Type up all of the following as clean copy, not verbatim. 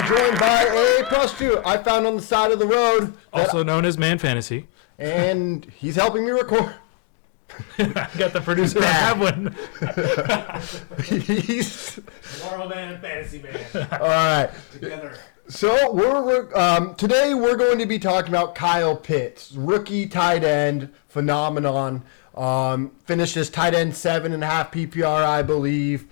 I'm joined by a prostitute I found on the side of the road. Also known as Man Fantasy. And he's helping me record. I got the producer on that one. He's... Tomorrow Man, Fantasy Man. All right. Together. So today we're going to be talking about Kyle Pitts, rookie tight end phenomenon. Finished as tight end 7.5 PPR, I believe.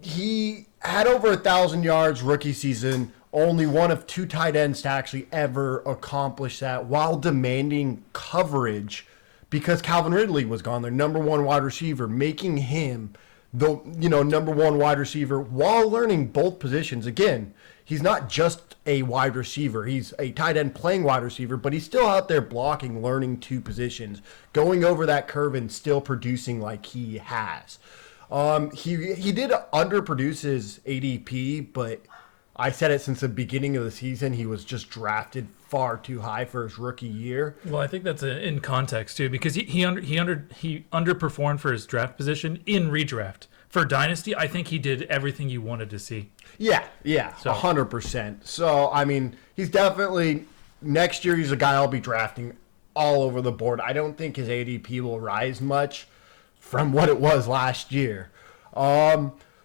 He had over 1,000 yards rookie season. Only one of two tight ends to actually ever accomplish that while demanding coverage because Calvon Ridley was gone, their number one wide receiver, making him the number one wide receiver while learning both positions. Again, he's not just a wide receiver. He's a tight end playing wide receiver, but he's still out there blocking, learning two positions, going over that curve and still producing like he has. He did underproduce his ADP, but I said it since the beginning of the season. He was just drafted far too high for his rookie year. Well, I think that's in context too, because he underperformed for his draft position in redraft. For Dynasty, I think he did everything you wanted to see. Yeah, 100%. So, I mean, he's definitely, next year he's a guy I'll be drafting all over the board. I don't think his ADP will rise much from what it was last year.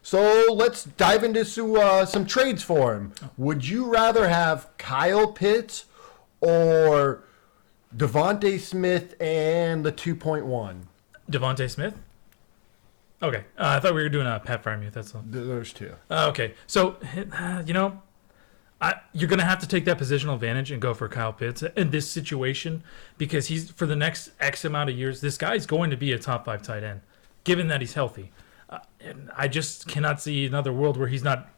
So let's dive into some trades for him. Would you rather have Kyle Pitts or Devontae Smith and the 2.1? Devontae Smith? Okay. I thought we were doing Pat Freiermuth. That's all. There's two. Okay. So, you're going to have to take that positional advantage and go for Kyle Pitts in this situation because he's, for the next X amount of years, this guy's going to be a top 5 tight end, given that he's healthy. And I just cannot see another world where he's not,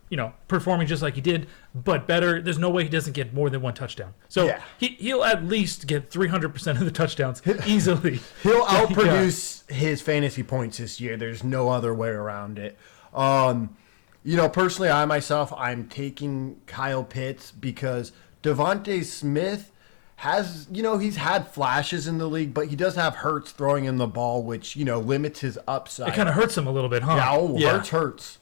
performing just like he did, but better. There's no way he doesn't get more than one touchdown. So yeah. He'll at least get 300% of the touchdowns easily. He'll outproduce his fantasy points this year. There's no other way around it. Personally, I'm taking Kyle Pitts because Devontae Smith has, he's had flashes in the league, but he does have Hurts throwing in the ball, which, limits his upside. It kind of hurts him a little bit, huh? Yeah, Hurts.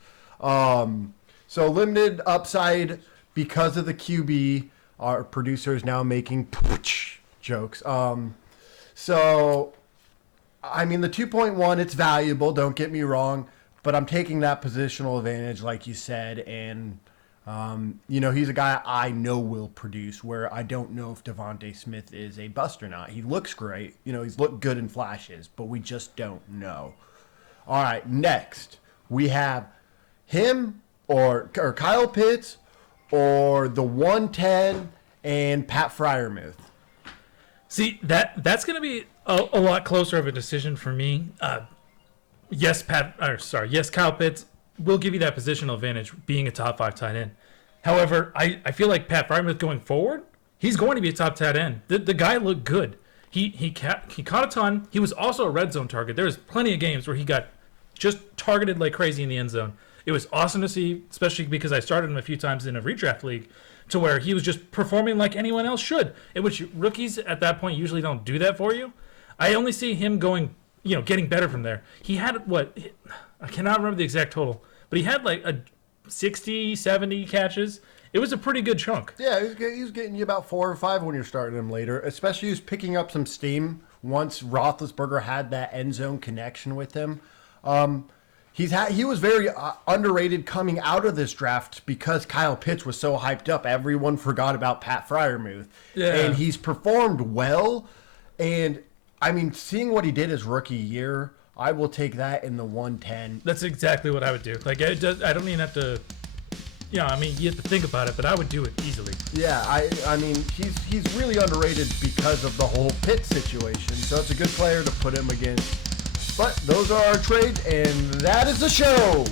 So limited upside because of the QB. Our producer is now making jokes. So, I mean, the 2.1, it's valuable, don't get me wrong, but I'm taking that positional advantage, like you said, and he's a guy I know will produce, where I don't know if Devontae Smith is a bust or not. He looks great. He's looked good in flashes, but we just don't know. All right, next, we have him or Kyle Pitts or the 110 and Pat Freiermuth. See, that's going to be a lot closer of a decision for me. Yes, Kyle Pitts will give you that positional advantage being a top 5 tight end. However, I feel like Pat Freiermuth going forward, he's going to be a top tight end. The guy looked good. He caught a ton. He was also a red zone target. There was plenty of games where he got just targeted like crazy in the end zone. It was awesome to see, especially because I started him a few times in a redraft league, to where he was just performing like anyone else should, in which rookies at that point usually don't do that for you. I only see him going, getting better from there. He had I cannot remember the exact total, but he had like a 60, 70 catches. It was a pretty good chunk. Yeah, he was getting you about 4 or 5 when you're starting him later, especially he was picking up some steam once Roethlisberger had that end zone connection with him. He was very underrated coming out of this draft because Kyle Pitts was so hyped up. Everyone forgot about Pat Freiermuth. Yeah. And he's performed well. And, I mean, seeing what he did his rookie year, I will take that in the 110. That's exactly what I would do. Like, I don't even have to, you have to think about it, but I would do it easily. Yeah, I mean, he's really underrated because of the whole Pitts situation. So it's a good player to put him against. But those are our trades, and that is the show.